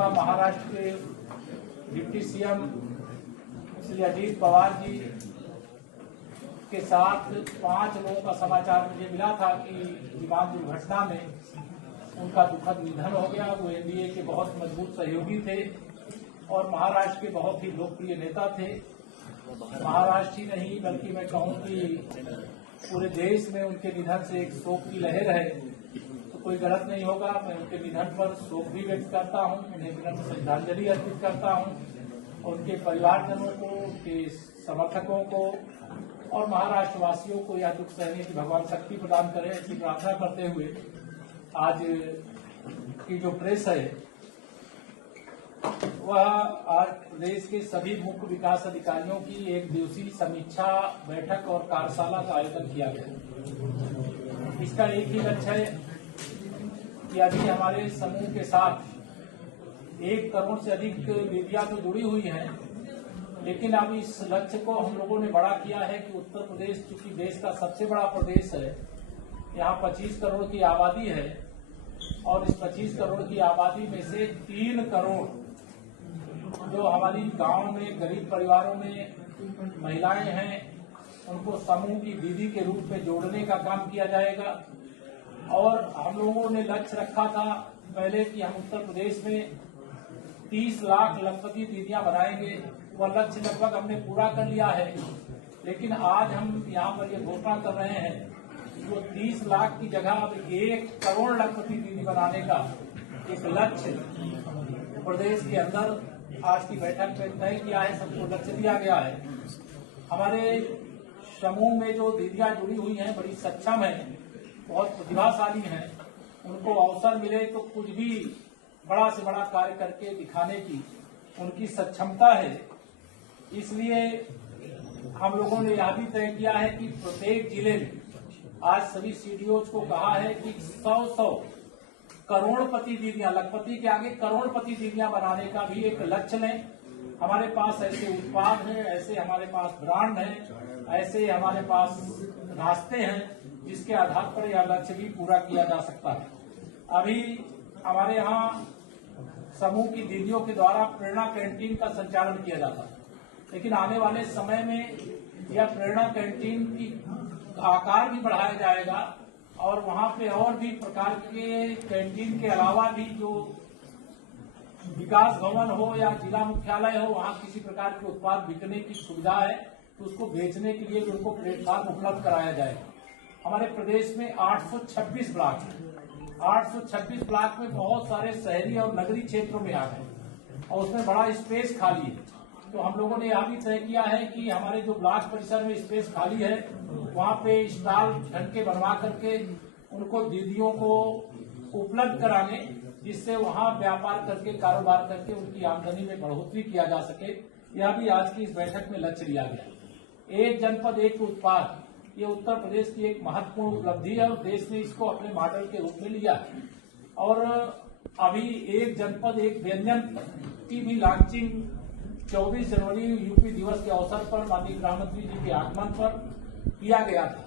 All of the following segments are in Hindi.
होगा, महाराष्ट्र के डिप्टी सीएम श्री अजीत पवार जी के साथ 5 लोगों का समाचार मुझे मिला था कि विमान दुर्घटना में उनका दुखद निधन हो गया। वो एनडीए के बहुत मजबूत सहयोगी थे और महाराष्ट्र के बहुत ही लोकप्रिय नेता थे। महाराष्ट्र ही नहीं बल्कि मैं कहूं कि पूरे देश में उनके निधन से एक शोक की लहर है, तो कोई गलत नहीं होगा। मैं उनके निधन पर शोक भी व्यक्त करता हूं, उन्हें विनम्र श्रद्धांजलि अर्पित करता हूं और उनके परिवारजनों को, उनके समर्थकों को और महाराष्ट्र वासियों को यह दुख सहने की भगवान शक्ति प्रदान करे, ऐसी प्रार्थना करते हुए आज की जो प्रेस है वह आज प्रदेश के सभी मुख्य विकास अधिकारियों की एक दिवसीय समीक्षा बैठक और कार्यशाला का आयोजन किया गया। इसका एक ही लक्ष्य है कि अभी हमारे समूह के साथ 1 करोड़ से अधिक दीदियां तो जुड़ी हुई हैं, लेकिन अब इस लक्ष्य को हम लोगों ने बड़ा किया है कि उत्तर प्रदेश चूंकि देश का सबसे बड़ा प्रदेश है, यहाँ 25 करोड़ की आबादी है और इस 25 करोड़ की आबादी में से 3 करोड़ जो हमारी गांव में गरीब परिवारों में महिलाएं हैं, उनको समूह की दीदी के रूप में जोड़ने का काम किया जाएगा। और हम लोगों ने लक्ष्य रखा था पहले कि हम उत्तर प्रदेश में 30 लाख लखपति दीदियां बनाएंगे। वह लक्ष्य लगभग हमने पूरा कर लिया है, लेकिन आज हम यहाँ पर ये घोषणा कर रहे हैं कि वो 30 लाख की जगह अब 1 करोड़ लखपति दीदी बनाने का एक लक्ष्य प्रदेश के अंदर आज की बैठक में तय किया है, सबको लक्ष्य दिया गया है। हमारे समूह में जो दीदियां जुड़ी हुई हैं बड़ी सक्षम हैं, बहुत प्रतिभाशाली हैं, उनको अवसर मिले तो कुछ भी बड़ा से बड़ा कार्य करके दिखाने की उनकी सक्षमता है। इसलिए हम लोगों ने यह भी तय किया है कि प्रत्येक जिले में आज सभी सीडीओज को कहा है कि 100 करोड़पति दीदियां, लखपति के आगे करोड़पति दीदियां बनाने का भी एक लक्ष्य लें। हमारे पास ऐसे उत्पाद हैं, ऐसे हमारे पास ब्रांड हैं, ऐसे हमारे पास रास्ते हैं जिसके आधार पर यह लक्ष्य भी पूरा किया जा सकता है। अभी हमारे यहाँ समूह की दीदियों के द्वारा प्रेरणा कैंटीन का संचालन किया जाता है, लेकिन आने वाले समय में यह प्रेरणा कैंटीन की आकार भी बढ़ाया जाएगा और वहां पे और भी प्रकार के कैंटीन के अलावा भी जो विकास भवन हो या जिला मुख्यालय हो, वहां किसी प्रकार के उत्पाद बिकने की सुविधा है तो उसको बेचने के लिए भी उनको प्लेटफॉर्म उपलब्ध कराया जाएगा। हमारे प्रदेश में 826 ब्लॉक है। 826 ब्लॉक में बहुत सारे शहरी और नगरीय क्षेत्रों में आ गए और उसमें बड़ा स्पेस खाली है। तो हम लोगों ने यह भी तय किया है कि हमारे जो ब्लॉक परिसर में स्पेस खाली है वहां पे स्टॉल ढंग के बनवा करके उनको दीदियों को उपलब्ध कराने, जिससे वहां व्यापार करके कारोबार करके उनकी आमदनी में बढ़ोतरी किया जा सके। यह भी आज की इस बैठक में लक्ष्य लिया गया। 1 जनपद 1 उत्पाद, ये उत्तर प्रदेश की एक महत्वपूर्ण उपलब्धि है और देश ने इसको अपने मॉडल के रूप में लिया है। और अभी 1 जनपद 1 व्यंजन की भी लॉन्चिंग 24 जनवरी यूपी दिवस के अवसर पर माननीय गृह मंत्री जी के आगमन पर किया गया था।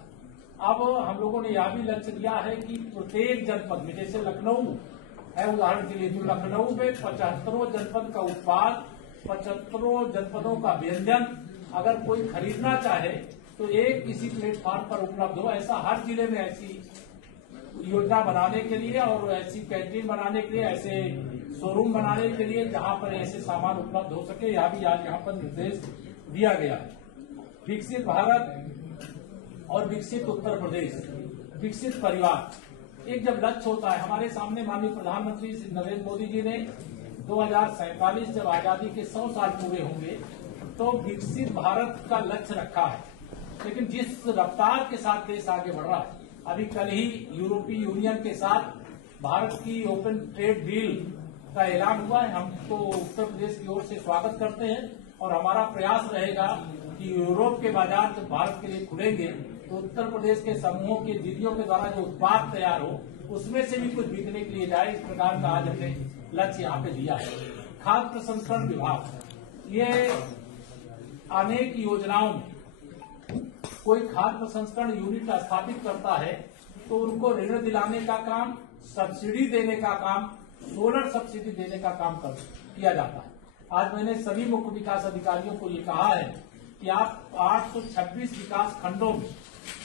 अब हम लोगों ने यह भी लक्ष्य दिया है कि प्रत्येक जनपद में, जैसे लखनऊ है उदाहरण के लिए, तो लखनऊ में 75 जनपद का उत्पाद, 75 जनपदों का व्यंजन अगर कोई खरीदना चाहे तो एक किसी प्लेटफॉर्म पर उपलब्ध हो। ऐसा हर जिले में ऐसी योजना बनाने के लिए और ऐसी कैंटीन बनाने के लिए, ऐसे शोरूम बनाने के लिए जहां पर ऐसे सामान उपलब्ध हो सके, यह भी आज यहाँ पर निर्देश दिया गया है। विकसित भारत और विकसित उत्तर प्रदेश, विकसित परिवार एक जब लक्ष्य होता है, हमारे सामने माननीय प्रधानमंत्री श्री नरेंद्र मोदी जी ने 2047 जब आजादी के 100 साल पूरे होंगे तो विकसित भारत का लक्ष्य रखा है। लेकिन जिस रफ्तार के साथ देश आगे बढ़ रहा है, अभी कल ही यूरोपीय यूनियन के साथ भारत की ओपन ट्रेड डील का ऐलान हुआ है। हम तो उत्तर प्रदेश की ओर से स्वागत करते हैं और हमारा प्रयास रहेगा कि यूरोप के बाजार जब भारत के लिए खुलेंगे तो उत्तर प्रदेश के समूहों के दीदियों के द्वारा जो उत्पाद तैयार हो उसमें से भी कुछ बिकने के लिए जाए। इस प्रकार का आज हमने लक्ष्य यहाँ पे दिया है। खाद्य प्रसंस्करण विभाग, ये अनेक योजनाओं में कोई खाद्य प्रसंस्करण यूनिट स्थापित करता है तो उनको ऋण दिलाने का काम, सब्सिडी देने का काम सोलर सब्सिडी देने का काम किया जाता है। आज मैंने सभी मुख्य विकास अधिकारियों को ये कहा है कि आप 826 विकास खंडों में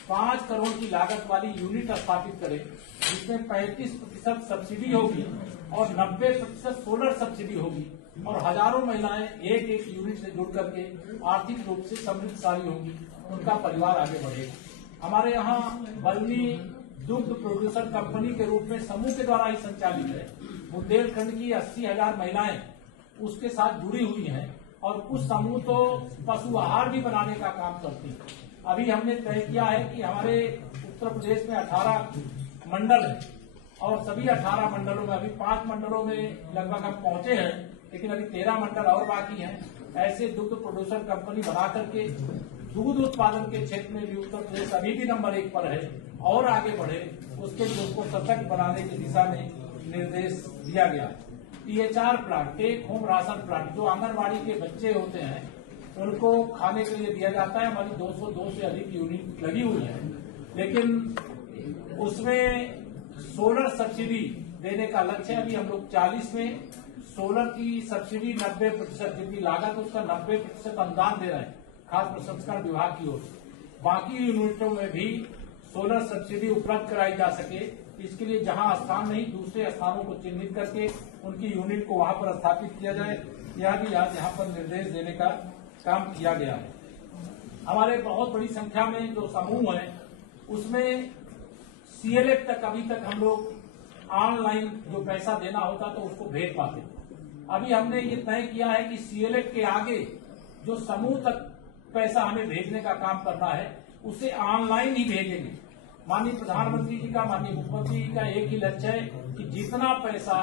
5 करोड़ की लागत वाली यूनिट स्थापित करें, जिसमें 35% सब्सिडी होगी और 90% सोलर सब्सिडी होगी, और हजारों महिलाएं एक एक यूनिट से जुड़ करके आर्थिक रूप से समृद्धशाली होंगी, उनका परिवार आगे बढ़ेगा। हमारे यहाँ बल्ली दुग्ध प्रोड्यूसर कंपनी के रूप में समूह के द्वारा ही संचालित है। बुंदेलखंड की 80,000 महिलाएं उसके साथ जुड़ी हुई हैं और कुछ समूह तो पशु आहार भी बनाने का काम करती है। अभी हमने तय किया है कि हमारे उत्तर प्रदेश में 18 मंडल है और सभी 18 मंडलों में अभी 5 मंडलों में लगभग हम पहुंचे हैं, लेकिन अभी 13 मंडल और बाकी हैं। ऐसे दुग्ध प्रोड्यूसर कंपनी बना करके दूध उत्पादन के क्षेत्र में भी उत्तर प्रदेश अभी भी नंबर 1 पर है और आगे बढ़े, उसके लिए उसको सशक्त बनाने की दिशा में निर्देश दिया गया। THR plant, take home ration plant, जो आंगनबाड़ी के बच्चे होते हैं उनको खाने के लिए दिया जाता है। हमारी 202 से अधिक यूनिट लगी हुई है, लेकिन उसमें सोलर सब्सिडी देने का लक्ष्य है। अभी हम लोग 40 में सोलर की सब्सिडी 90% जितनी लागत उसका 90% अनुदान दे रहे हैं खाद्य प्रसंस्करण विभाग की ओर से। बाकी यूनिटों में भी सोलर सब्सिडी उपलब्ध कराई जा सके, इसके लिए जहां स्थान नहीं दूसरे स्थानों को चिन्हित करके उनकी यूनिट को वहां पर स्थापित किया जाए, यह भी आज यहाँ पर निर्देश देने का काम किया गया है। हमारे बहुत बड़ी संख्या में जो समूह है उसमें CLF तक अभी तक हम लोग ऑनलाइन जो पैसा देना होता तो उसको भेज पाते। अभी हमने ये तय किया है कि CLF के आगे जो समूह तक पैसा हमें भेजने का काम करना है उसे ऑनलाइन ही भेजेंगे। माननीय प्रधानमंत्री जी का, माननीय मुख्यमंत्री जी का एक ही लक्ष्य है कि जितना पैसा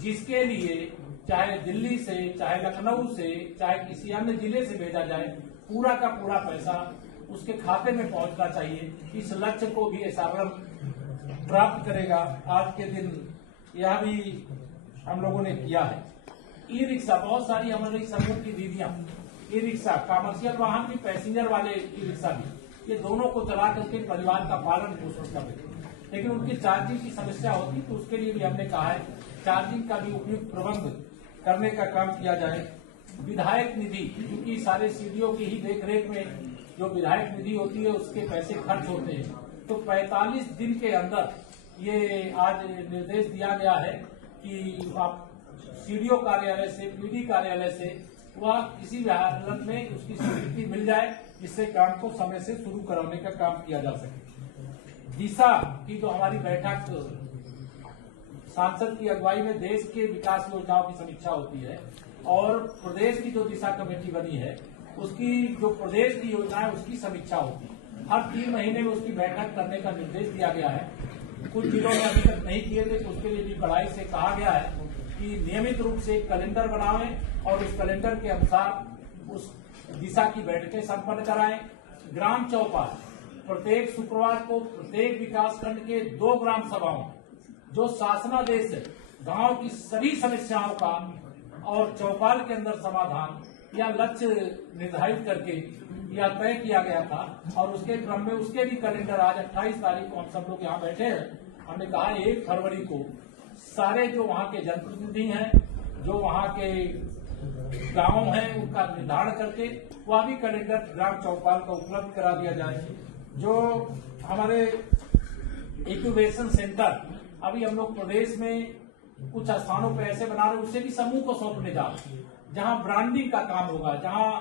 जिसके लिए चाहे दिल्ली से, चाहे लखनऊ से, चाहे किसी अन्य जिले से भेजा जाए, पूरा का पूरा पैसा उसके खाते में पहुंचना चाहिए। इस लक्ष्य को भी SRM प्राप्त करेगा। आज के दिन यह भी हम लोगों ने किया है। ई-रिक्शा, बहुत सारी हमारी समूह की दीदियां ई-रिक्शा, कमर्शियल वाहन भी, पैसेंजर वाले ई-रिक्शा भी, ये दोनों को चला करके परिवार का पालन पोषण कर रहे हैं, लेकिन उनकी चार्जिंग की समस्या होती, तो उसके लिए भी हमने कहा है चार्जिंग का भी उपयुक्त प्रबंध करने का काम किया जाए। विधायक निधि, क्योंकि सारे CDO की ही देखरेख में जो विधायक निधि होती है उसके पैसे खर्च होते हैं, तो 45 दिन के अंदर ये आज निर्देश दिया गया है कि आप CDO कार्यालय से, PD कार्यालय से वह किसी भी हालत में उसकी स्वीकृति मिल जाए, जिससे काम को समय से शुरू कराने का काम किया जा सके। दिशा की जो हमारी बैठक सांसद की अगुवाई में देश के विकास योजनाओं की समीक्षा होती है, और प्रदेश की जो दिशा कमेटी बनी है उसकी जो प्रदेश की योजना है उसकी समीक्षा होती है। हर 3 महीने में उसकी बैठक करने का निर्देश दिया गया है। कुछ जिलों में अभी तक नहीं किए थे, तो उसके लिए भी कड़ाई से कहा गया है कि नियमित रूप से एक कैलेंडर बनाएं और उस कैलेंडर के अनुसार उस दिशा की बैठकें संपन्न कराएं। ग्राम चौपाल, प्रत्येक शुक्रवार को प्रत्येक विकासखंड के 2 ग्राम सभाओं जो शासनादेश है, गांव की सभी समस्याओं का और चौपाल के अंदर समाधान या लक्ष्य निर्धारित करके यह तय किया गया था, और उसके क्रम में उसके भी कैलेंडर आज 28 तारीख को हम सब लोग यहाँ बैठे हैं। हमने कहा 1 फरवरी को सारे जो वहाँ के जनप्रतिनिधि हैं, जो वहाँ के गांव हैं, उनका निर्धारण करके वह भी कैलेंडर ग्राम चौपाल का उपलब्ध करा दिया जाए। जो हमारे इंक्यूबेशन सेंटर अभी हम लोग प्रदेश में कुछ स्थानों पर ऐसे बना रहे, उससे भी समूह को सौंपने जा रहे हैं, जहां ब्रांडिंग का काम होगा, जहां